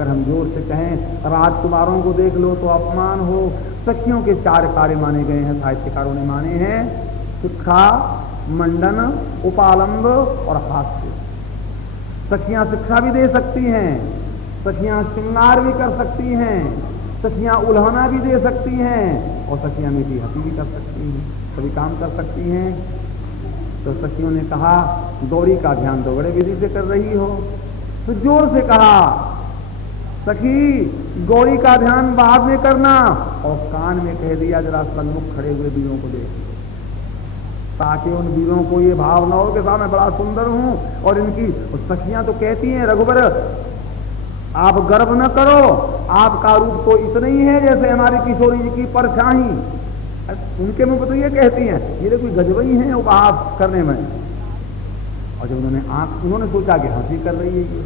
अगर हम जोर से कहें राजकुमारों को देख लो तो अपमान हो। सखियों के 4 कार्य माने गए हैं, साहित्यकारों ने माने हैं, शिक्षा, मंडन, उपालंब और हास्य। सखियां शिक्षा भी दे सकती हैं, सखियां श्रृंगार भी कर सकती हैं, सखियां उल्हाना भी दे सकती हैं और सखियां मीठी हंसी भी कर सकती हैं, सभी काम कर सकती हैं। तो सखियों ने कहा गौरी का ध्यान तो बड़े विधि से कर रही हो। तो जोर से कहा सखी गौरी का ध्यान बाद में करना, और कान में कह दिया जरा सन्मुख खड़े हुए वीरों को देख, ताकि उन वीरों को ये भाव न हो कि साहब मैं बड़ा सुंदर हूं और इनकी। सखियां तो कहती हैं रघुवर आप गर्व न करो, आपका रूप तो इतना ही है जैसे हमारी किशोरी जी की परछाई। उनके मुंह पर तो ये कहती हैं, ये कोई गजबई है उपहास करने में। और जब उन्होंने सोचा कि हंसी कर रही है ये,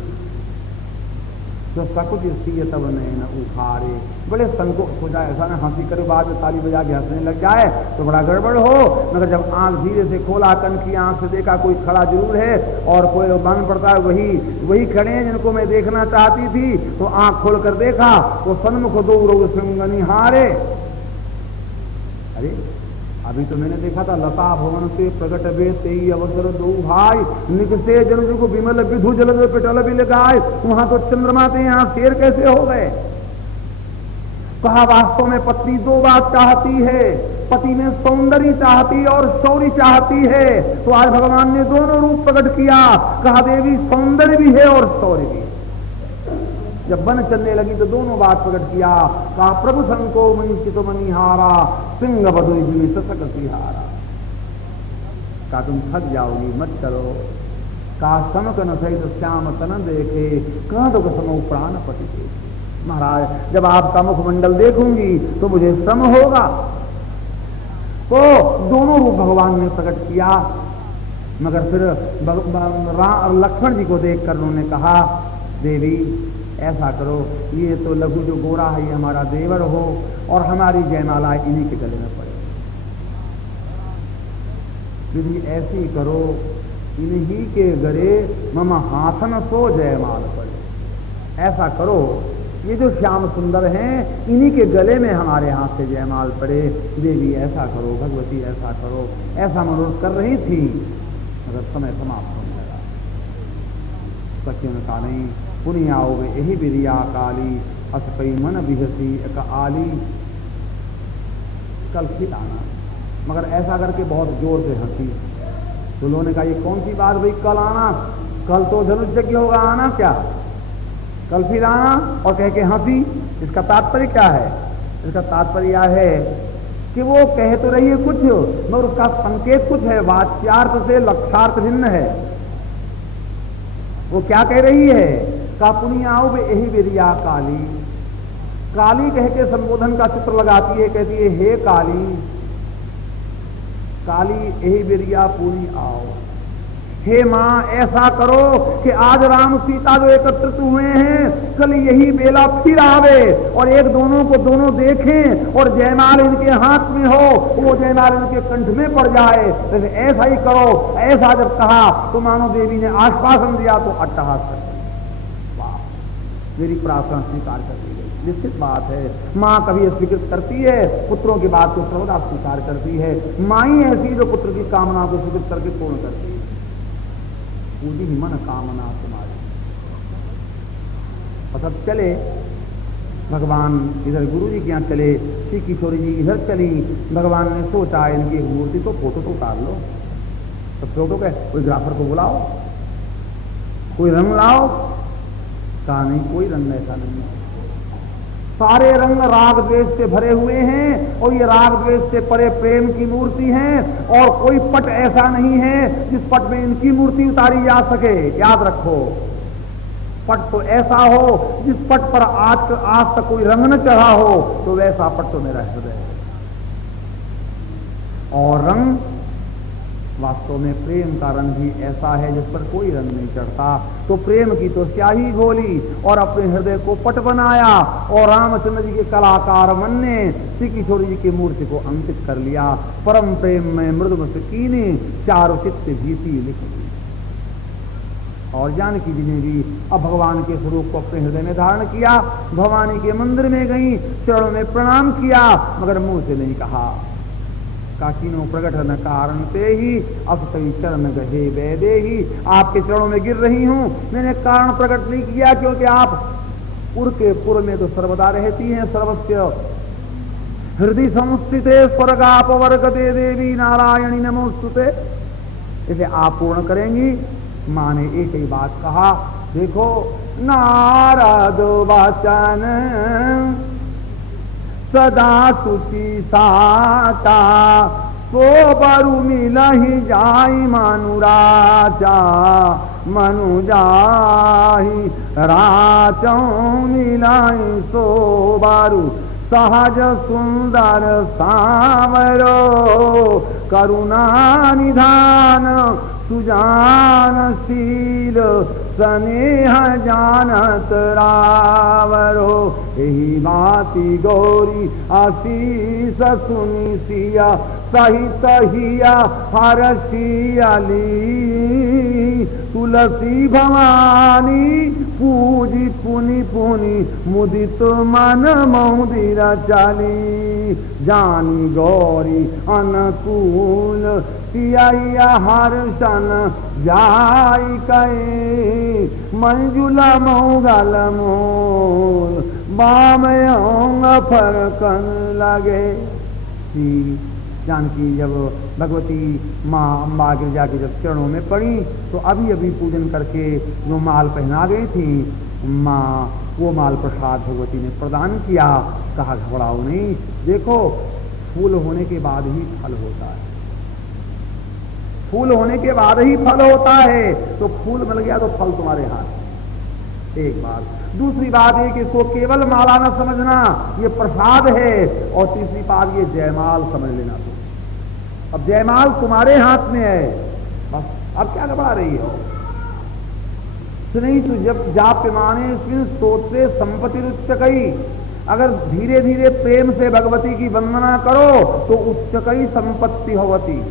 तो सकुच इसकी तब न उखारे, बड़े संकोच सोचा ऐसा ना हंसी करे बाद में ताली बजा के हंसने लग जाए तो बड़ा गड़बड़ हो। मगर जब आंख धीरे से खोला, कन की आंख से देखा कोई खड़ा जरूर है और कोई मालूम पड़ता है वही खड़े हैं जिनको मैं देखना चाहती थी। तो आंख खोल कर देखा तो सन्मुख दो रोग सिंगनी हारे। अरे अभी तो मैंने देखा था लता भवन से प्रगट बे ते अवसर दो भाई निकसे जन को विमल विधु जल पिटल भी लगाए। वहां तो चंद्रमा थे, यहाँ शेर कैसे हो गए। कहा वास्तव में पत्नी 2 बात चाहती है, पति में सौंदर्य चाहती और शौर्य चाहती है। तो आज भगवान ने दोनों रूप प्रकट किया। कहा देवी सौंदर्य भी है और शौर्य भी। जब बन चलने लगी तो दोनों बात प्रकट किया। कहा प्रभु संको मंचित मनिहारा सिंह बधुई जी ससक सिहारा। कहा तुम थक जाओगी मत चलो। कहा समक न सहित श्याम तन देखे कह दो समो प्राण पति देखे। महाराज जब आपका मुखमंडल देखूंगी तो मुझे श्रम होगा। तो दोनों रूप भगवान ने प्रकट किया। मगर फिर लक्ष्मण जी को देखकर उन्होंने कहा देवी ऐसा करो, ये तो लघु जो गोरा है ये हमारा देवर हो और हमारी जयमाला इन्हीं के गले में पड़े। यदि ऐसी करो इन्हीं के गले मम हाथन सो जयमाल पड़े। ऐसा करो ये जो श्याम सुंदर हैं इन्हीं के गले में हमारे हाथ से जयमाल पड़े। देवी ऐसा करो, भगवती ऐसा करो, ऐसा मनोरथ कर रही थी मगर समय समाप्त होने लगा। सखियों ने कहा नहीं पुण्य आओगे यही बिरिया काली असपई मन बिहसी एक आली कल फिर आना। मगर ऐसा करके बहुत जोर से हंसी। तो लोगों ने कहा ये कौन सी बात भाई कल आना, कल तो धनुष यज्ञ होगा, आना क्या, कल फिर आना और कह के हंसी। इसका तात्पर्य क्या है? इसका तात्पर्य यह है कि वो कह तो रही है कुछ मगर उसका संकेत कुछ है, वाच्यार्थ से लक्ष्यार्थ भिन्न है। वो क्या कह रही है? का पुनियाओ बे यही बिरिया काली। काली कह के संबोधन का चित्र लगाती है, कहती है हे काली, काली यही बिरिया पूरी आओ। हे मां ऐसा करो कि आज राम सीता जो एकत्रित हुए हैं कल यही बेला फिर आवे और एक दोनों को दोनों देखें और जयमाल इनके हाथ में हो, वो जयमाल इनके कंठ में पड़ जाए। तो ऐसा ही करो। ऐसा जब कहा तो मानो देवी ने आश्वासन दिया तो अट्टहास कर वाह मेरी प्रार्थना स्वीकार कर दी गई। निश्चित बात है माँ कभी स्वीकृत करती है, पुत्रों की बात को सर्वदा स्वीकार करती है। माँ ही ऐसी जो पुत्र की कामना को स्वीकृत करके पूर्ण करती है। पूरी ही मन कामना तुम्हारी। और सब चले भगवान इधर गुरु जी के यहाँ चले, श्री किशोरी जी इधर चली। भगवान ने सोचा इनकी एक मूर्ति तो फोटो तो उतार लो। तो फोटो के कोई ग्राफर को बुलाओ, कोई रंग लाओ। कहा नहीं कोई रंग ऐसा नहीं है, सारे रंग राग द्वेष से भरे हुए हैं और ये राग द्वेष से परे प्रेम की मूर्ति है और कोई पट ऐसा नहीं है जिस पट में इनकी मूर्ति उतारी जा सके। याद रखो पट तो ऐसा हो जिस पट पर आज तक कोई रंग न चढ़ा हो, तो वैसा पट तो मेरा हृदय है। और रंग वास्तव में प्रेम का रंग ही ऐसा है जिस पर कोई रंग नहीं चढ़ता। तो प्रेम की तो स्याही घोली और अपने हृदय को पट बनाया और रामचंद्र जी के कलाकार मन ने श्री किशोर जी की मूर्ति को अंकित कर लिया। परम प्रेम में मृदु मस्कीने चारु चित्त भीति लिख दी। और जानकी जी ने भी अब भगवान के स्वरूप को अपने हृदय में धारण किया, भवानी के मंदिर में गई, चरणों में प्रणाम किया, मगर मुंह से नहीं कहा। काकीनो प्रकट न कारण ते ही अब कई चरण गहे वैदे ही, आपके चरणों में गिर रही हूं, मैंने कारण प्रकट नहीं किया क्योंकि आप पुर के पुर में तो सर्वदा रहती हैं, सर्वस्व हृदय संस्थिते स्वर्गापवर्ग दे देवी नारायणी नमोस्तुते। इसे आप पूर्ण करेंगी। माँ ने एक ही बात कहा, देखो नारद वचन सदा सुचि साता, सो बरु मिलहि जाई मनुराजा, मनु जाहि राचौ मिलाई सो बारू, सहज सुंदर सावरो, करुणा निधान सुजानशील, स्नेह जानत रावरो, यही बाती गौरी आशीष सुनी सिया, सहित हिया हरसियाली, तुलसी भवानी पूजी पुनि पुनि, मुदित मन मौदिर चाली, जानी गौरी अनुकूल, सिया हर्षण जाई कई, मंजुला मौगल मोल, बामयोंग फरकन लगे। जानकी जब भगवती माँ अम्बा गिरजा के जब चरणों में पड़ी तो अभी अभी पूजन करके जो माल पहना गई थी माँ, वो माल प्रसाद भगवती ने प्रदान किया। कहा घबराओ नहीं, देखो फूल होने के बाद ही फल होता है, फूल होने के बाद ही फल होता है, तो फूल मिल गया तो फल तुम्हारे हाथ। एक बात। दूसरी बात है कि इसको केवल माला न समझना, ये प्रसाद है। और तीसरी बात ये जयमाल समझ लेना। तो अब जयमाल तुम्हारे हाथ में है, बस अब क्या घबरा रही हो? नहीं तो जब जाप माने इसमें सोचे संपत्ति रुच्चकई, अगर धीरे धीरे प्रेम से भगवती की वंदना करो तो उच्चकई संपत्ति होती,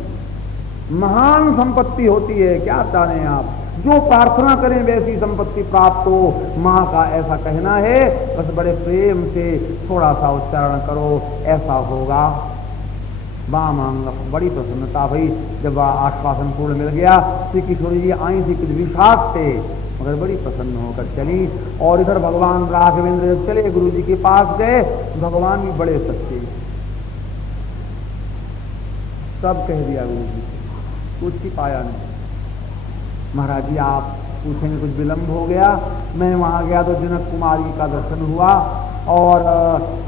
महान संपत्ति होती है। क्या जाने आप, जो प्रार्थना करें वैसी संपत्ति प्राप्त हो, माँ का ऐसा कहना है। बस बड़े प्रेम से थोड़ा सा उच्चारण करो, ऐसा होगा। वामांग बड़ी प्रसन्नता भई जब आश्वासन पूर्ण मिल गया। श्री किशोरी जी आई थी कुछ विश्वास थे, मगर बड़ी प्रसन्न होकर चली। और इधर भगवान राघवेंद्र जब चले गुरु जी के पास गए, भगवान भी बड़े सच्चे, सब कह दिया गुरु जी, कुछ ही पाया नहीं। महाराज जी आप पूछेंगे कुछ विलंब हो गया। मैं वहां गया तो जनक कुमारी का दर्शन हुआ और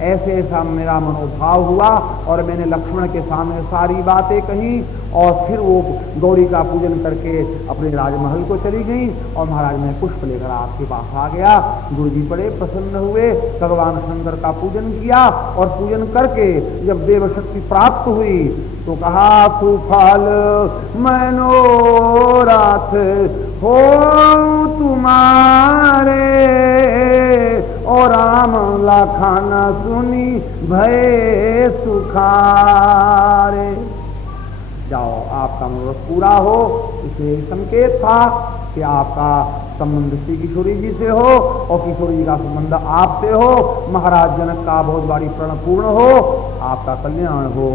ऐसे ऐसा मेरा मनोभाव हुआ और मैंने लक्ष्मण के सामने सारी बातें कही। और फिर वो गौरी का पूजन करके अपने राजमहल को चली गई। और महाराज मैं पुष्प लेकर आपके पास आ गया। गुरु जी बड़े प्रसन्न हुए, भगवान शंकर का पूजन किया और पूजन करके जब देव शक्ति प्राप्त हुई तो कहा सुफल मनोरथ हो तुम्हारे, और राम लखन सुनी भय सुखारे। जाओ आपका मनोरथ पूरा हो। इसे संकेत था कि आपका संबंध श्री किशोरी जी से हो और किशोरी जी का संबंध आपसे हो। महाराज जनक का बहुत बड़ी प्रण पूर्ण हो, आपका कल्याण हो।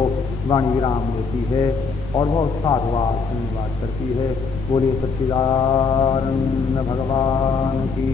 वाणी विराम लेती है और बहुत साधुवाद धन्यवाद करती है। बोलिए सच्चिदानंद भगवान की।